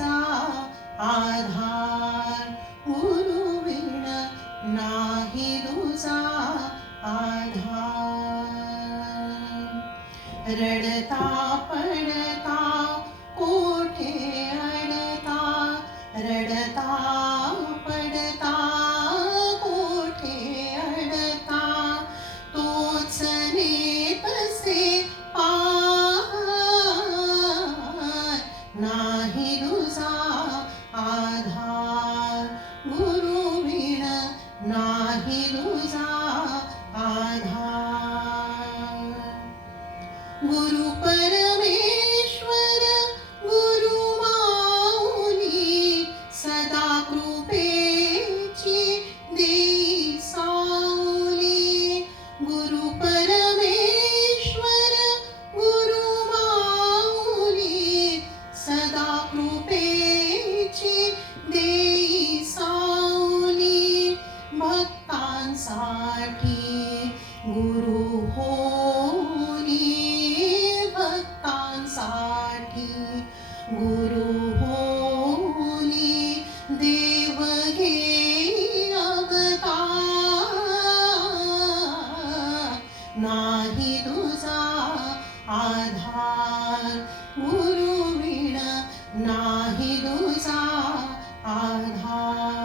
तुझा आधार, गुरुविण नाही तुझा आधार। रडता पडता कोठे अडता, रडता पडता कोठे अडता, तोच नेतसे पार, नाही तुझा आधार, गुरुविण नाही तुझा आधार। गुरु परमेश्वर गुरु माऊली, सदा कृपेची देई सावली। गुरु परमेश्वर गुरु माऊली, सदा कृपेची देई सावली। भक्तांसाठी गुरु होनी, भक्तांसाठी गुरु होनी, देव घेई अवतार, नाही तुझा आधार, गुरुविण नाही तुझा आधार।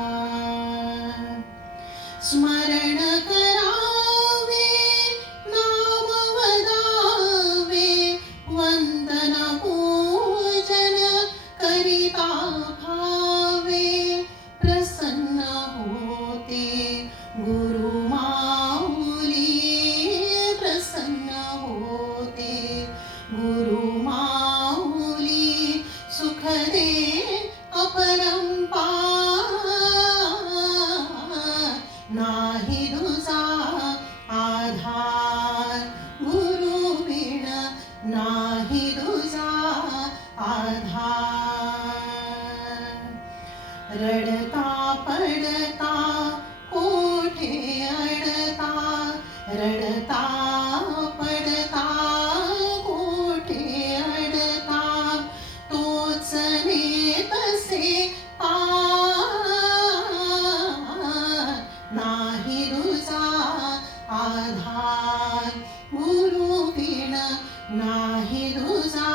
स्मरण करावे नाम वदावे, वंदन पूजन करिता भावे, प्रसन्न होते गुरु माऊली, प्रसन्न होते गुरु माऊली। सुख दे अपरंपार, नाही तुझा आधार, गुरुविण नाही तुझा आधार। रडता पडता कोठे अडता, रडता पडता कोठे अडता, तोच नेतसे पार, नाही तुझा आधार, गुरुविण नाही तुझा